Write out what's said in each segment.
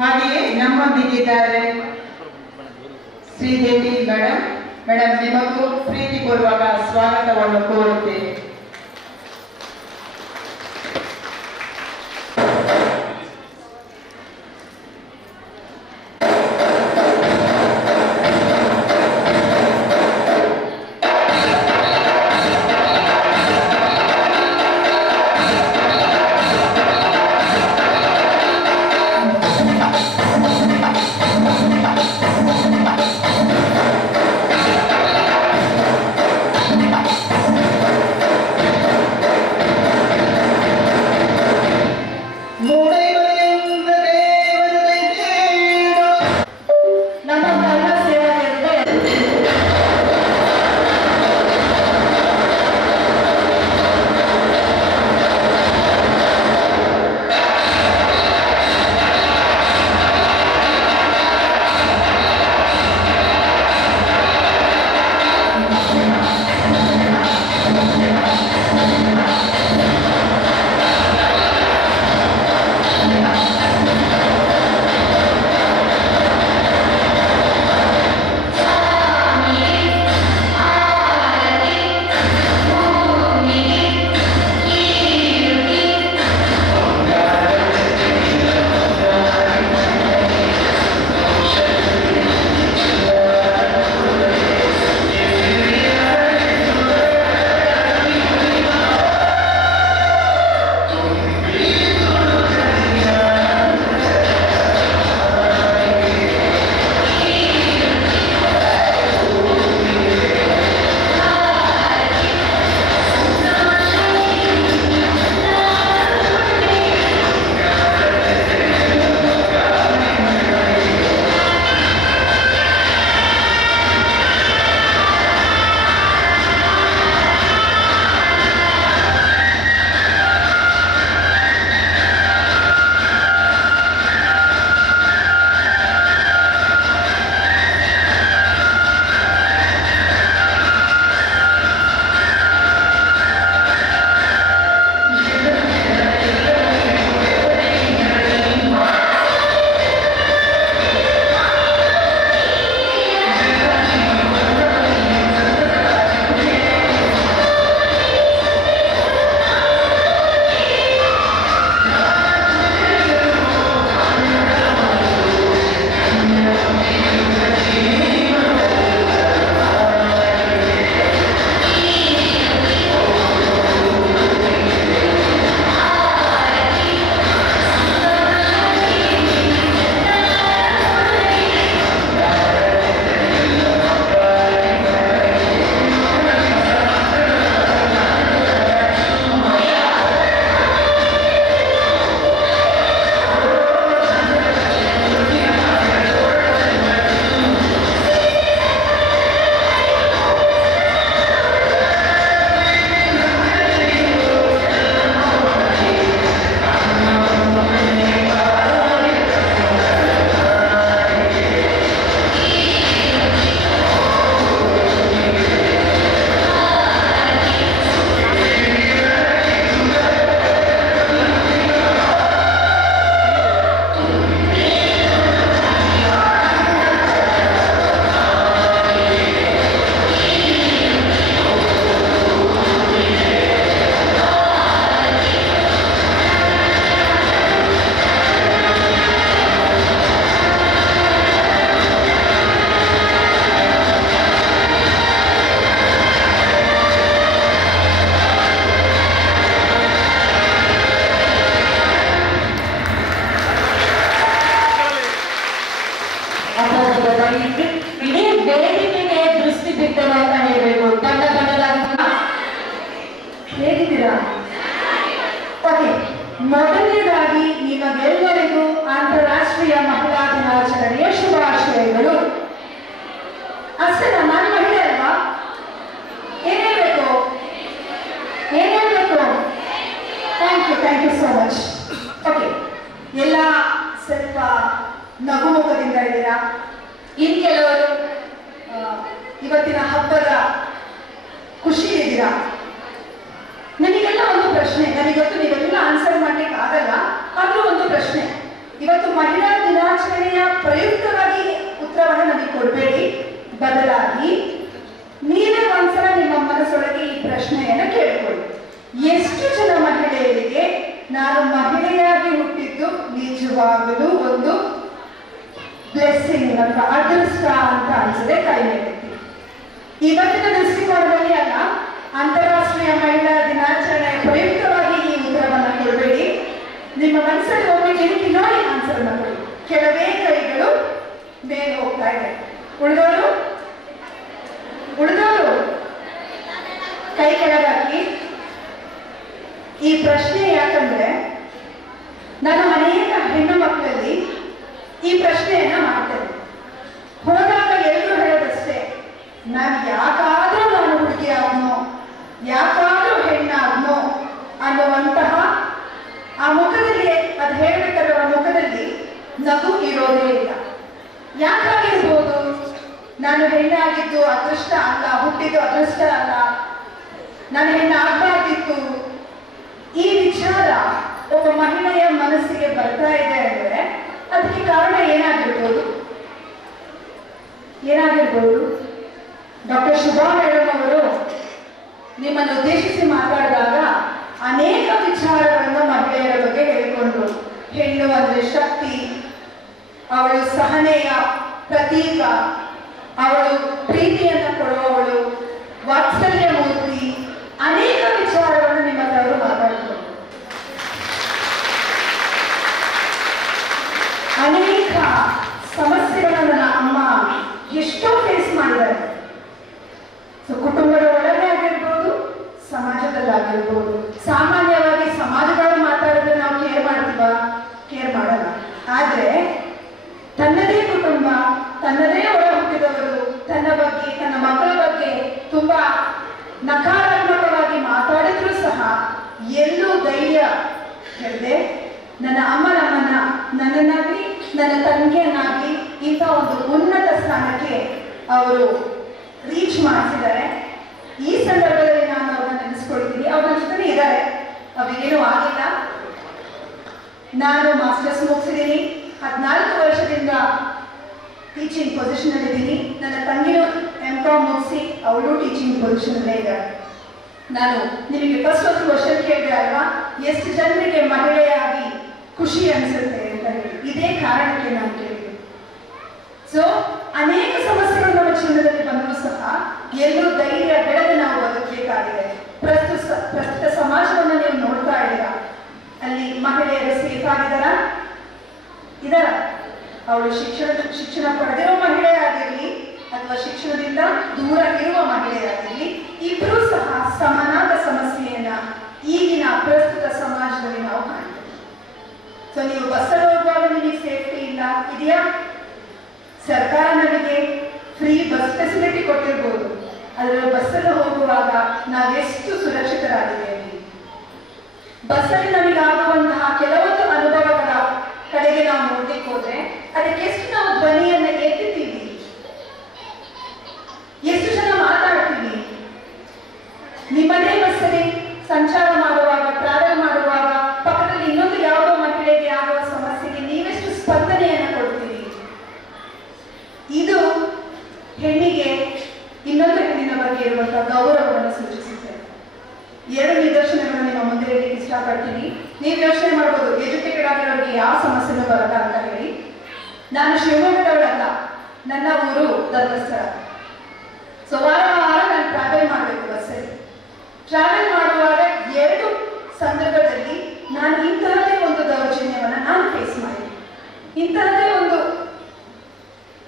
ಹಾಗೆಯೇ ನಮ್ಮೊಂದಿಗಿದ್ದಾರೆ Sridevi madam. Madam, ನಿಮಗೂ ಪ್ರೀತಿಪೂರ್ವಕ ಸ್ವಾಗತವನ್ನು ಕೋರುತ್ತೇವೆ. ಇಡೀ ವೇದಿಕೆಗೆ ದೃಷ್ಟಿ ಬಿಟ್ಟರು ಅಂತ ಹೇಳಬೇಕು. ತಂಡ ಹೇಗಿದ್ದೀರಾ? ಓಕೆ, ಮೊದಲನೇದಾಗಿ ನಿಮಗೆಲ್ಲರಿಗೂ ಅಂತಾರಾಷ್ಟ್ರೀಯ ಮಹಿಳಾ ದಿನಾಚರಣೆಯ ಶುಭಾಶಯಗಳು. ಅಷ್ಟೇ, ನಾನು ಮಹಿಳೆ ಅಲ್ವಾ? ಏನ್ ಹೇಳ್ಬೇಕು? Thank you so much. Okay, ಎಲ್ಲ ಸ್ವಲ್ಪ ನಗುಮುಖದಿಂದ ಇದ್ದೀರಾ. ಇನ್ ಕೆಲವರು ಇವತ್ತಿನ ಹಬ್ಬದ ಖುಷಿ ಇದ್ದೀರಾ. ನನಗೆಲ್ಲ ಒಂದು ಪ್ರಶ್ನೆ, ನನಗೊತ್ತು ನೀವೆಲ್ಲ ಆನ್ಸರ್ ಮಾಡ್ಲಿಕ್ಕೆ ಆಗಲ್ಲ, ಆದ್ರೂ ಒಂದು ಪ್ರಶ್ನೆ. ಇವತ್ತು ಮಹಿಳಾ ದಿನಾಚರಣೆಯ ಪ್ರಯುಕ್ತವಾಗಿ ಉತ್ತರವನ್ನು ನನಗೆ ಕೊಡಬೇಡಿ. ಬದಲಾಗಿ ನೀವೇ ಒಂದ್ಸಲ ನಿಮ್ಮ ಮನಸ್ಸೊಳಗೆ ಈ ಪ್ರಶ್ನೆಯನ್ನು ಕೇಳಿಕೊಳ್ಳಿ. ಎಷ್ಟು ಜನ ಮಹಿಳೆಯರಿಗೆ ನಾನು ಮಹಿಳೆಯಾಗಿ ಹುಟ್ಟಿದ್ದು ನಿಜವಾಗಲೂ ಒಂದು ಬ್ಲೆಸ್ಸಿಂಗ್ ಅಥವಾ ಅದೃಷ್ಟ ಅಂತ ಅನ್ಸದೆ ಕೈ ಎತ್ತಿ. ಇವತ್ತಿನ ದೃಷ್ಟಿಕೋನದಲ್ಲಿ ಅಲ್ಲ, ಅಂತಾರಾಷ್ಟ್ರೀಯ ಮಹಿಳಾ ದಿನಾಚರಣೆಯ ಪ್ರಯುಕ್ತವಾಗಿ ಈ ಉತ್ತರವನ್ನು ಕೊಡಬೇಡಿ. ನಿಮ್ಮ ಮನಸ್ಸಲ್ಲಿ ಒಮ್ಮೆ ನಿಮಗೆ ನೋಡಿ ಆನ್ಸರ್ನ ಕೊಡಿ. ಕೆಲವೇ ಕೈಗಳು ಮೇಲೆ ಹೋಗ್ತಾ ಇದೆ. ಉಳಿದವರು ಕೈ ಕೆಳಗಾಕಿ. ಈ ಪ್ರಶ್ನೆ ಯಾಕಂದ್ರೆ ನಾನು ಅನೇಕ ಹೆಣ್ಣು ಮಕ್ಕಳಲ್ಲಿ ಈ ಪ್ರಶ್ನೆಯನ್ನ ಮಾಡ್ತೇನೆ. ಹೋದಾಗ ಎಲ್ಲರೂ ಹೇಳೋದಷ್ಟೇ, ನಾನು ಹುಡುಗಿ ಆದ್ನೋ, ಯಾಕಾದ್ರೂ ಹೆಣ್ಣಾದ್ನೋ ಅನ್ನುವಂತಹ ಆ ಮುಖದಲ್ಲಿ, ಅದು ಹೇಳ್ಬೇಕಾದ್ರೆ ಆ ಮುಖದಲ್ಲಿ ನಗು ಇರೋದೇ ಇಲ್ಲ. ಯಾಕಾಗಿರ್ಬೋದು? ನಾನು ಹೆಣ್ಣಾಗಿದ್ದು ಅದೃಷ್ಟ ಅಲ್ಲ, ಹುಟ್ಟಿದ್ದು ಅದೃಷ್ಟ ಅಲ್ಲ, ನಾನು ಹೆಣ್ಣಾಗಬಾರ್ದಿತ್ತು. ಈ ವಿಚಾರ ಒಬ್ಬ ಮಹಿಳೆಯ ಮನಸ್ಸಿಗೆ ಬರ್ತಾ ಇದೆ ಅಂದ್ರೆ ಅದಕ್ಕೆ ಕಾರಣ ಏನಾಗಿರ್ಬೋದು? ಡಾಕ್ಟರ್ ಶುಭಾ ಮೇಡಮ್ ಅವರು ನಿಮ್ಮನ್ನು ಉದ್ದೇಶಿಸಿ ಮಾತಾಡಿದಾಗ ಅನೇಕ ವಿಚಾರಗಳನ್ನು ಮಹಿಳೆಯರ ಬಗ್ಗೆ ಹೇಳಿಕೊಂಡ್ರು. ಹೆಣ್ಣು ಅಂದ್ರೆ ಶಕ್ತಿ, ಅವಳು ಸಹನೆಯ ಪ್ರತೀಕ, ಅವಳು ಪ್ರೀತಿಯನ್ನು ಕೊಡುವವಳು, ವಾತ್ಸಲ್ಯ ಮೂರ್ತಿ, ಅನೇಕ ವಿಚಾರಗಳನ್ನು ನಿಮ್ಮ ಹತ್ರ ಮಾತಾಡಿದ್ರು. ಅನೇಕ ಸಮಸ್ಯೆಗಳನ್ನು ನನ್ನ ಅಮ್ಮ ಎಷ್ಟೋ ಫೇಸ್ ಮಾಡಿದ್ದಾರೆ. ಸೊ ಕುಟುಂಬದ ಒಳಗೆ ಆಗಿರ್ಬೋದು, ಸಮಾಜದಲ್ಲಾಗಿರ್ಬೋದು. ಸಾಮಾನ್ಯವಾಗಿ ಸಮಾಜದವರು ಮಾತಾಡಿದ್ರೆ ನಾವು ಕೇರ್ ಮಾಡ್ತೀವ? ಕೇರ್ ಮಾಡಲ್ಲ. ಆದ್ರೆ ತನ್ನದೇ ಕುಟುಂಬ, ತನ್ನದೇ ಒಳ ಹುಟ್ಟಿದವರು ತನ್ನ ಬಗ್ಗೆ, ತನ್ನ ಮಕ್ಕಳ ಬಗ್ಗೆ ತುಂಬಾ ನಕಾರಾತ್ಮಕವಾಗಿ ಮಾತಾಡಿದ್ರು ಸಹ ಎಲ್ಲೂ ಧೈರ್ಯ ಹೇಳಿದೆ. ನನ್ನ ಅಮ್ಮ ನನ್ನನ್ನಾಗ್ಲಿ ನನ್ನ ತಂಗಿಯನ್ನಾಗ್ಲಿ ಇಂಥ ಒಂದು ಉನ್ನತ ಸ್ಥಾನಕ್ಕೆ ಅವರು ರೀಚ್ ಮಾಡಿಸಿದ್ದಾರೆ. ಈ ಸಂದರ್ಭದಲ್ಲಿ ನಾನು ಅವ್ರನ್ನ ನೆನೆಸ್ಕೊಳ್ತೀನಿ. ಅವ್ರ ಜೊತೆ ಇದ್ದಾರೆ, ಅವರಿಗೇನೂ ಆಗಿಲ್ಲ. ನಾನು ಮಾಸ್ಟರ್ಸ್ ಮುಗಿಸಿದ್ದೀನಿ, 14 ವರ್ಷದಿಂದ ಟೀಚಿಂಗ್ ಪೊಸಿಷನ್ ಅಲ್ಲಿ ಇದ್ದೀನಿ. ನನ್ನ ತಂಗಿನೂ M.Com ಮುಗಿಸಿ ಅವಳು ಟೀಚಿಂಗ್ ಪೊಸಿಷನ್ ಅಲ್ಲೇ ಇದ್ದಾರೆ. ನಾನು ನಿಮಗೆ ಫಸ್ಟ್ ಒಂದು ಕ್ವಶನ್ ಕೇಳಿದೆ ಅಲ್ವಾ, ಎಷ್ಟು ಜನರಿಗೆ ಮಹಿಳೆಯಾಗಿ ಖುಷಿ ಅನಿಸುತ್ತೆ ಅಂತ ಹೇಳಿ. ಇದೇ ಕಾರಣಕ್ಕೆ ನಾನು ಕೇಳಿದೆ. ಸೊ ಅನೇಕ ಸಮಸ್ಯೆಗಳು ನಮ್ಮ ಜೀವನದಲ್ಲಿ ಬಂದರೂ ಸಹ ಎಲ್ಲರೂ ಧೈರ್ಯ ಬೆಳೆದು ನಾವು ಬದುಕಬೇಕಾಗಿದೆ. ಪ್ರಸ್ತುತ ಸಮಾಜವನ್ನು ನೀವು ನೋಡ್ತಾ ಇದ್ದೀರಾ, ಅಲ್ಲಿ ಮಹಿಳೆಯರು ಸೇಫ್ ಆಗಿದಾರ? ಅವಳು ಶಿಕ್ಷಣ ಪಡೆದಿರೋ ಮಹಿಳೆ ಆಗಿರಲಿ ಅಥವಾ ಶಿಕ್ಷಣದಿಂದ ದೂರ ಇರುವ ಮಹಿಳೆಯಾಗಿರಲಿ, ಇಬ್ಬರೂ ಸಹ ಸಮನಾದ ಸಮಸ್ಯೆಯನ್ನ ಈಗಿನ ಪ್ರಸ್ತುತ ಸಮಾಜದಲ್ಲಿ ನಾವು ಕಾಣ್ತೇವೆ. ಸೊ ನೀವು ಬಸ್ಸಲ್ಲಿ ಹೋಗುವಾಗ ನಿಮಗೆ ಸೇಫ್ಟಿ ಇಲ್ಲ ಇದೆಯಾ? ಸರ್ಕಾರ ನಮಗೆ ಫ್ರೀ ಬಸ್ ಫೆಸಿಲಿಟಿ ಕೊಟ್ಟಿರ್ಬೋದು, ಆದರೆ ಬಸ್ಸಲ್ಲಿ ಹೋಗುವಾಗ ನಾವೆಷ್ಟು ಸುರಕ್ಷಿತರಾಗಿದ್ದೇವೆ? ಬಸ್ಸಲ್ಲಿ ನಮಗಾಗುವಂತಹ ಕೆಲವೊಂದು ಅನುಭವಗಳ ಕಡೆಗೆ ನಾವು ನೋಡ್ಲಿಕ್ಕೆ ಹೋದ್ರೆ ಅದಕ್ಕೆ ಎಷ್ಟು ನಾವು ಧ್ವನಿಯನ್ನ ಎತ್ತುತ್ತೀವಿ, ಎಷ್ಟು ಜನ ಮಾತಾಡ್ತೀವಿ? ನಿಮ್ಮದೇ ಬಸ್ಸಲ್ಲಿ ಸಂಚಾರ ಮಾಡುವಾಗ, ಟ್ರಾವೆಲ್ ಮಾಡುವಾಗ ಪಕ್ಕದಲ್ಲಿ ಇನ್ನೊಂದು ಯಾವುದೋ ಮಹಿಳೆಗೆ ಆಗುವ ಸಮಸ್ಯೆಗೆ ನೀವೆಷ್ಟು ಸ್ಪಂದನೆಯನ್ನು ಕೊಡ್ತೀವಿ? ಇದು ಹೆಣ್ಣಿಗೆ ಇನ್ನೊಂದು ಹೆಣ್ಣಿನ ಬಗ್ಗೆ ಇರುವಂತಹ ಗೌರವವನ್ನು ಸೂಚಿಸುತ್ತೆ. 2 ನಿದರ್ಶನಗಳನ್ನು ನಿಮ್ಮ ಮುಂದೆ ಹೇಳಲಿಕ್ಕೆ ಇಷ್ಟಪಡ್ತೀನಿ. ನೀವು ಯೋಚನೆ ಮಾಡ್ಬೋದು, ಎಜುಕೇಟೆಡ್ ಆಗಿರೋರಿಗೆ ಯಾವ ಸಮಸ್ಯೆನೂ ಬರಲ್ಲ ಅಂತ ಹೇಳಿ. ನಾನು ಶಿವಮೊಗ್ಗದವಳಲ್ಲ, ನನ್ನ ಊರು ಧರ್ಮಸ್ಥಳ. ಸೊ ವಾರ ನಾನು ಟ್ರಾವೆಲ್ ಮಾಡಬೇಕು ಬಸ್ಸಲ್ಲಿ. ಟ್ರಾವೆಲ್ ಮಾಡುವಾಗ 2 ಸಂದರ್ಭದಲ್ಲಿ ನಾನು ಇಂತಹದೇ ಒಂದು ದೌರ್ಜನ್ಯವನ್ನು ನಾನು ಫೇಸ್ ಮಾಡಿದೆ. ಇಂತಹದೇ ಒಂದು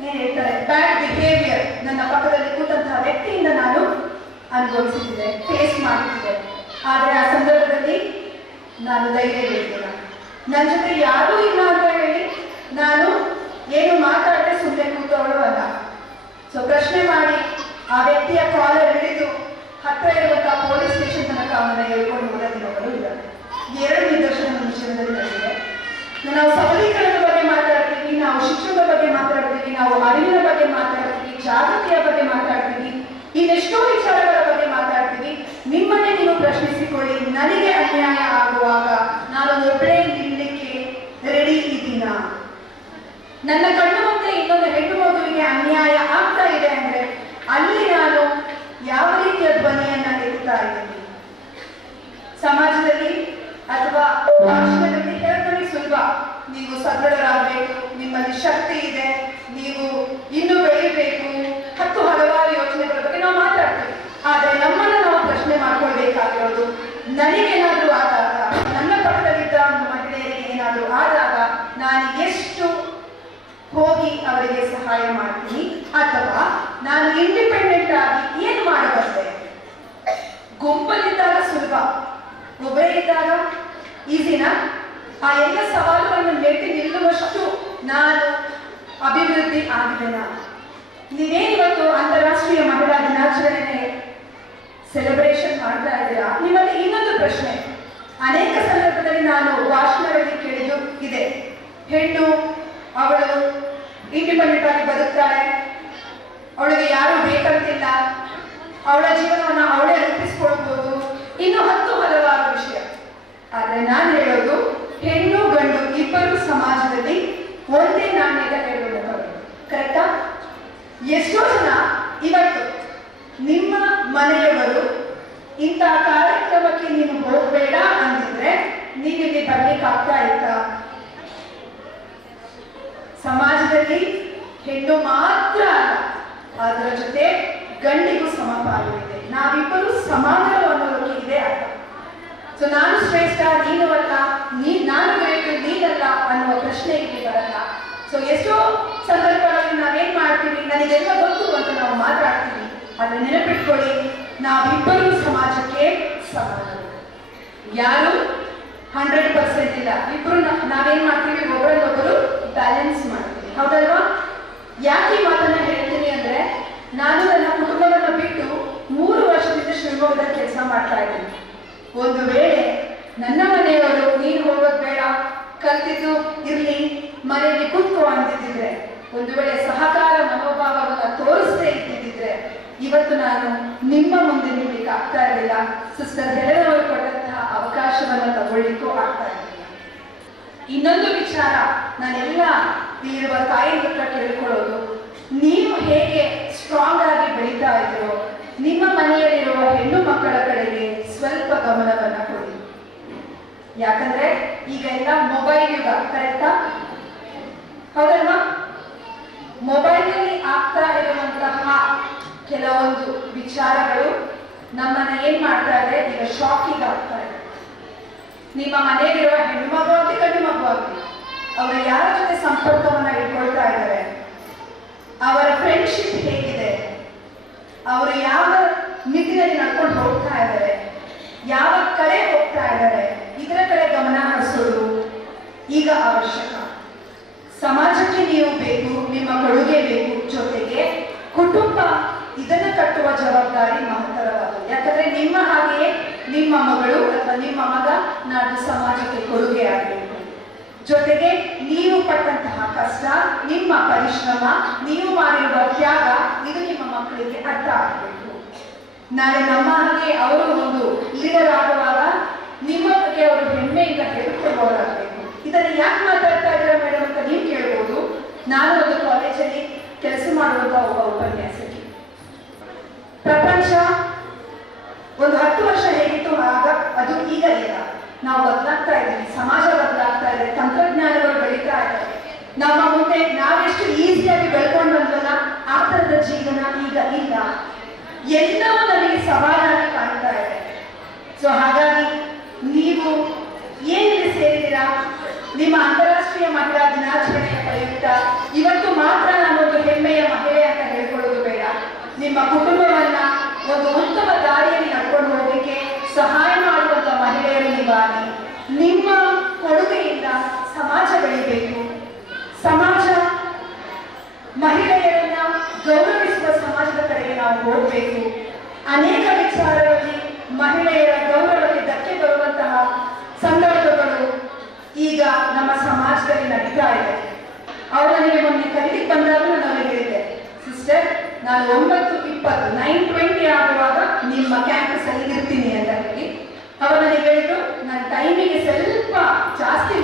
ಏನ್ ಹೇಳ್ತಾರೆ ಬ್ಯಾಡ್ ಬಿಹೇವಿಯರ್ ನನ್ನ ಪಕ್ಕದಲ್ಲಿ ಕೂತಂತಹ ವ್ಯಕ್ತಿಯಿಂದ ನಾನು ಅನುಭವಿಸಿದ್ದೆ, ಫೇಸ್ ಮಾಡಿದ್ದೆ. ಆದರೆ ಆ ಸಂದರ್ಭದಲ್ಲಿ ನಾನು ಧೈರ್ಯ ಹೇಳಿಲ್ಲ. ನನ್ನ ಜೊತೆ ಯಾರೂ ಇಲ್ಲ ಅಂತ ಹೇಳಿ ನಾನು ಏನು ಮಾತಾಡದೆ ಸುಮ್ಮನೆ ಕೂತವಳು ಅಲ್ಲ. ಸೊ ಪ್ರಶ್ನೆ ಮಾಡಿ ಆ ವ್ಯಕ್ತಿಯ ಕಾಲರ್ ಹಿಡಿದು ಹತ್ರ ಇರುವಂತಹ ಪೊಲೀಸ್ ಸ್ಟೇಷನ್ ತನಕ ಅವನ್ನ ಹೇಳ್ಕೊಂಡು ಹೋಗೋದಿನೊಬ್ಬರು ಇದ್ದಾರೆ. 2 ನಿದರ್ಶನ ನಮ್ಮ ಜೀವನದಲ್ಲಿ ನಡೆದಿದೆ. ನಾವು ಸಬಲೀಕರಣದ ಬಗ್ಗೆ ಮಾತಾಡ್ತೀವಿ, ನಾವು ಶಿಕ್ಷಣದ ಬಗ್ಗೆ ಮಾತಾಡ್ತೀವಿ, ನಾವು ಅರಿವಿನ ಬಗ್ಗೆ ಮಾತಾಡ್ತೀವಿ, ಜಾಗೃತಿಯ ಬಗ್ಗೆ ಮಾತಾಡ್ತೀವಿ, ಇನ್ನೆಷ್ಟೋ ವಿಚಾರಗಳ ಬಗ್ಗೆ ಮಾತಾಡ್ತೀವಿ. ನಿಮ್ಮನ್ನೇ ನೀವು ಪ್ರಶ್ನಿಸಿಕೊಳ್ಳಿ, ನನಗೆ ಅನ್ಯಾಯ ಆಗುವಾಗ ನಾನು ಒಬ್ಬಳೇ ನಿಲ್ಲಕ್ಕೆ ರೆಡಿ ಇದ್ದೀನ? ನೀವು ಸದೃಢರಾಗಬೇಕು, ನಿಮ್ಮಲ್ಲಿ ಶಕ್ತಿ ಇದೆ, ನೀವು ಇನ್ನೂ ಬೆಳೆಯಬೇಕು, ಹಲವಾರು ಯೋಚನೆಗಳ ಬಗ್ಗೆ ನಾವು ಮಾತಾಡ್ತೀವಿ. ಆದರೆ ನಮ್ಮನ್ನು ನಾವು ಪ್ರಶ್ನೆ ಮಾಡ್ಕೊಳ್ಬೇಕಾಗಿರೋದು, ನನಗೇನಾದ್ರೂ ಆದಾಗ, ನನ್ನ ಪಕ್ಕದಲ್ಲಿದ್ದ ಒಂದು ಮಹಿಳೆಯರಿಗೆ ಏನಾದರೂ ಆದಾಗ ನಾನು ಎಷ್ಟು ಹೋಗಿ ಅವರಿಗೆ ಸಹಾಯ ಮಾಡ್ತೀನಿ, ಅಥವಾ ನಾನು ಇಂಡಿಪೆಂಡೆಂಟ್ ಆಗಿ ಏನು ಮಾಡಬಲ್ಲೆ. ಗುಂಪಲ್ಲಿದ್ದಾಗ ಸುಲಭ, ಒಬ್ಬರೇ ಇದ್ದಾಗ ಈಸಿನ ಆ ಎಲ್ಲ ಸವಾಲುಗಳನ್ನು ಮೆಟ್ಟಿ ನಿಲ್ಲುವಷ್ಟು ನಾನು ಅಭಿವೃದ್ಧಿ ಆಗಿದ್ದೇನೆ. ನೀವೇನಿವತ್ತು ಅಂತಾರಾಷ್ಟ್ರೀಯ ಮಹಿಳಾ ದಿನಾಚರಣೆ ಸೆಲೆಬ್ರೇಷನ್ ಮಾಡ್ತಾ ಇದ್ದೀರಾ, ನಿಮ್ಮಲ್ಲಿ ಇನ್ನೊಂದು ಪ್ರಶ್ನೆ ಅನೇಕ ಸಂದರ್ಭದಲ್ಲಿ ನಾನು ಭಾಷಣಗಳಲ್ಲಿ ಕೇಳಿದ್ದು ಇದೆ. ಹೆಣ್ಣು ಅವಳು ಇಂಡಿಪೆಂಡೆಂಟ್ ಆಗಿ ಬದುಕ್ತಾಳೆ, ಅವಳಿಗೆ ಯಾರು ಬೇಕಂತಿಲ್ಲ, ಅವಳ ಜೀವನವನ್ನು ಅವಳೇ ರೂಪಿಸ್ಕೊಳ್ಬೋದು, ಇನ್ನು ಹಲವಾರು ವಿಷಯ. ಆದ್ರೆ ನಾನು ಹೇಳೋದು, ಹೆಣ್ಣು ಗಂಡು ಇಬ್ಬರು ಸಮಾಜದಲ್ಲಿ ಒಂದೇ ನಾಣ್ಯದ ಎರಡು ಮುಖಗಳು. ಕರೆಕ್ಟಾ? ಎಷ್ಟೋ ಜನ ಇವತ್ತು ನಿಮ್ಮ ಮನೆಯವರು ಇಂತಹ ಕಾರ್ಯಕ್ರಮಕ್ಕೆ ನೀನು ಹೋಗಬೇಡ ಅಂದಿದ್ರೆ ನೀವಿಲ್ಲಿ ಬರ್ಲಿಕ್ಕೆ ಆಗ್ತಾ ಇತ್ತಾ? ಸಮಾಜದಲ್ಲಿ ಹೆಣ್ಣು ಮಾತ್ರ ಅಲ್ಲ, ಅದರ ಜೊತೆ ಗಂಡಿಗೂ ಸಮಪಾಲು ಇದೆ. ನಾವಿಬ್ಬರು ಸಮಾನರು ಅನ್ನೋದಕ್ಕೆ ಇದೆ ಅರ್ಥ. ಸೊ ನಾನು ಶ್ರೇಷ್ಠ, ನೀನು ಅಲ್ಲ, ನಾನು ಬೇಕು, ನೀನಲ್ಲ ಅನ್ನುವ ಪ್ರಶ್ನೆ ಇಲ್ಲಿ ಬರಲ್ಲ. ಸೊ ಎಷ್ಟೋ ಸಂದರ್ಭಗಳಲ್ಲಿ ನಾವೇನ್ ಮಾಡ್ತೀವಿ, ನನಗೆಲ್ಲ ಗೊತ್ತು ಅಂತ ನಾವು ಮಾತಾಡ್ತೀವಿ. ಆದ್ರೆ ನೆನಪಿಟ್ಕೊಳ್ಳಿ, ನಾವಿಬ್ಬರು ಸಮಾಜಕ್ಕೆ ಸಮಾನರು. ಯಾರು 100% ಇಲ್ಲ, ಇಬ್ರು ನಾವೇನ್ ಮಾಡ್ತೀವಿ, ಒಬ್ಬರನ್ನೊಬ್ಬರು ಬ್ಯಾಲೆನ್ಸ್ ಮಾಡ್ತೀವಿ. ಹೌದಲ್ವಾ? ಯಾಕೆ ಈ ಮಾತನ್ನ ಹೇಳ್ತೀನಿ ಅಂದ್ರೆ, ನಾನು ನನ್ನ ಕುಟುಂಬವನ್ನು ಬಿಟ್ಟು 3 ವರ್ಷದಿಂದ ಶಿವಮೊಗ್ಗದಲ್ಲಿ ಕೆಲಸ ಮಾಡ್ತಾ ಇದ್ದೀನಿ. ಒಂದು ವೇಳೆ ನನ್ನ ಮನೆಯವರು ನೀನು ಹೋಗೋದು ಬೇಡ, ಕಲ್ತಿದ್ದು ಇರ್ಲಿ, ಮನೆಯಲ್ಲಿ ಕೂತ್ಕೋ ಅಂತಿದ್ದಿದ್ರೆ, ಒಂದು ವೇಳೆ ಸಹಕಾರ ಮನೋಭಾವವನ್ನು ತೋರಿಸದೇ ಇದ್ದಿದ್ರೆ, ಇವತ್ತು ನಾನು ನಿಮ್ಮ ಮುಂದೆ ನಿಲ್ಲಲಿಕ್ಕೆ ಆಗ್ತಾ ಇರಲಿಲ್ಲ. ಸಿಸ್ಟರ್ ಹೆಲೆನ್ ಅವರು ಕೊಟ್ಟಂತಹ ಅವಕಾಶವನ್ನು ತಗೊಳ್ಳಿಕ್ಕೂ ಆಗ್ತಾ ಇರಲಿಲ್ಲ. ಇನ್ನೊಂದು ವಿಚಾರ ನಾನೆಲ್ಲ ಇರುವ ತಾಯಿ ಹತ್ರ ಕೇಳ್ಕೊಳ್ಳೋದು, ನೀವು ಹೇಗೆ ಸ್ಟ್ರಾಂಗ್ ಆಗಿ ಬೆಳೀತಾ ಇದ್ದೀರೋ, ನಿಮ್ಮ ಮನೆಯಲ್ಲಿರುವ ಹೆಣ್ಣು ಮಕ್ಕಳ ಕಡೆಗೆ ಸ್ವಲ್ಪ ಗಮನವನ್ನ ಕೊಡಿ. ಯಾಕಂದ್ರೆ ಈಗ ಎಲ್ಲ ಮೊಬೈಲ್ ಯುಗ, ಕರೆಕ್ಟಾ? ಹೌದಲ್ವಾ? ಮೊಬೈಲ್ನಲ್ಲಿ ಆಗ್ತಾ ಇರುವಂತಹ ಕೆಲವೊಂದು ವಿಚಾರಗಳು ನಮ್ಮನ್ನ ಏನ್ ಮಾಡ್ತಾ ಇದೆ, ಈಗ ಶಾಕಿಂಗ್ ಆಗ್ತಾ ಇದೆ. ನಿಮ್ಮ ಮನೆಯಲ್ಲಿರುವ ಹೆಣ್ಣು ಮಗು ಆಗಲಿ ಗಂಡು ಮಗು ಆಗಲಿ, ಅವರ ಯಾರ ಜೊತೆ ಸಂಪರ್ಕವನ್ನ ಇಟ್ಕೊಳ್ತಾ ಇದ್ದಾರೆ, ಅವರ ಫ್ರೆಂಡ್ಶಿಪ್ ಹೇಗಿದೆ, ಅವರು ಯಾವ ಮಿತಿನಲ್ಲಿ ನಡ್ಕೊಂಡು ಹೋಗ್ತಾ ಇದ್ದಾರೆ, ಯಾವ ಕಡೆ ಹೋಗ್ತಾ ಇದ್ದಾರೆ, ಇದರ ಕಡೆ ಗಮನ ಹರಿಸೋದು ಈಗ ಅವಶ್ಯಕ. ಸಮಾಜಕ್ಕೆ ನೀವು ಬೇಕು, ನಿಮ್ಮ ಕೊಡುಗೆ ಬೇಕು, ಜೊತೆಗೆ ಕುಟುಂಬ ಇದನ್ನ ಕಟ್ಟುವ ಜವಾಬ್ದಾರಿ ಮಹತ್ತರವಾದದ್ದು. ಯಾಕಂದ್ರೆ ನಿಮ್ಮ ಹಾಗೆಯೇ ನಿಮ್ಮ ಮಗಳು ಅಥವಾ ನಿಮ್ಮ ಮಗ ನಾಡು ಸಮಾಜಕ್ಕೆ ಕೊಡುಗೆ ಆಗಬೇಕು. ಜೊತೆಗೆ ನೀವು ಪಟ್ಟಂತಹ ಕಷ್ಟ, ನಿಮ್ಮ ಪರಿಶ್ರಮ, ನೀವು ಮಾಡಿರುವ ತ್ಯಾಗ, ಇದು ನಿಮ್ಮ ಮಕ್ಕಳಿಗೆ ಅರ್ಥ ಆಗಬೇಕು. ನಾಳೆ ನಮ್ಮ ಹಾಗೆ ಅವರು ಒಂದು ಲೀಡರ್ ಆಗುವಾಗ ನಿಮ್ಮ ಬಗ್ಗೆ ಅವರು ಹೆಮ್ಮೆಯಿಂದ ಹೇಳ್ಕೊಳ್ಬೋದಾಗಬೇಕು. ಇದನ್ನು ಯಾಕೆ ಮಾತಾಡ್ತಾ ಇದ್ದಾರೆ ಮೇಡಮ್ ಅಂತ ನೀವು ಕೇಳ್ಬೋದು. ನಾನು ಒಂದು ಕಾಲೇಜಲ್ಲಿ ಕೆಲಸ ಮಾಡುವಂತ ಒಬ್ಬ ಉಪನ್ಯಾಸಕಿ. ಪ್ರಪಂಚ ಒಂದು 10 ವರ್ಷ ಹೇಗಿತ್ತು ಆಗ, ಅದು ಈಗ ಇಲ್ಲ. ನಾವು ಬದಲಾಗ್ತಾ ಇದ್ದೀವಿ, ಸಮಾಜ ಬದಲಾಗ್ತಾ ಇದೆ, ತಂತ್ರಜ್ಞಾನಗಳು ಬೆಳೀತಾ ಇದ್ದಾರೆ. ನಮ್ಮ ಮುಂದೆ ನಾವೆಷ್ಟು ಈಸಿಯಾಗಿ ಬೆಳ್ಕೊಂಡು ಬಂದ್ವಲ್ಲ, ಆ ಥರದ ಜೀವನ ಈಗ ಇಲ್ಲ. ಎಲ್ಲವೂ ನಮಗೆ ಸವಾಲಾಗಿ ಕಾಣ್ತಾ ಇದೆ. ಸೊ ಹಾಗಾಗಿ ನೀವು ಏನಿದೆ ಸೇರಿದ್ದೀರಾ, ನಿಮ್ಮ ಅಂತಾರಾಷ್ಟ್ರೀಯ ಮಹಿಳಾ ದಿನಾಚರಣೆಯ ಪ್ರಯುಕ್ತ ಇವತ್ತು ಮಾತ್ರ ನಾನೊಂದು ಹೆಮ್ಮೆಯ ಮಹಿಳೆ ಅಂತ ಹೇಳ್ಕೊಳ್ಳೋದು ಬೇಡ. ನಿಮ್ಮ ಕುಟುಂಬವನ್ನ ಒಂದು ಉತ್ತಮ ದಾರಿಯಲ್ಲಿ ನಡ್ಕೊಂಡು ಹೋಗಲಿಕ್ಕೆ ಸಹಾಯ ಮಾಡುವಂತ ಮಹಿಳೆಯರು ನೀವಾಗಿ. ನಿಮ್ಮ ಕೊಡುಗೆಯಿಂದ ಸಮಾಜ ಬೆಳಿಬೇಕು. ಸಮಾಜ ಮಹಿಳೆಯರನ್ನ ಗೌರವಿಸುವ ಸಮಾಜದ ಕಡೆಗೆ ನಾವು ಹೋಗಬೇಕು. ಅನೇಕ ವಿಚಾರಗಳಲ್ಲಿ ಮಹಿಳೆಯರ ಗೌರವಕ್ಕೆ ಧಕ್ಕೆ ಬರುವಂತಹ ಸಂದರ್ಭಗಳು ಈಗ ನಮ್ಮ ಸಮಾಜದಲ್ಲಿ ನಡೀತಾ ಇದೆ. ಅವರು ನನಗೆ ಮೊನ್ನೆ ಕರೀಲಿಕ್ಕೆ ಬಂದಾಗ ನಾನು ಅವರಿಗೆ ಹೇಳಿದ್ದೆ, ಸಿಸ್ಟರ್ ನಾನು 9:20 9:20 ಆಗುವಾಗ ನಿಮ್ಮ ಕ್ಯಾಂಪಸ್ ಅಲ್ಲಿ ಇರ್ತೀನಿ ಅಂತ ಹೇಳಿ. ಅವರು ನನಗೆ ಹೇಳಿದ್ರು, ನಾನು ಟೈಮಿಗೆ ಸ್ವಲ್ಪ ಜಾಸ್ತಿ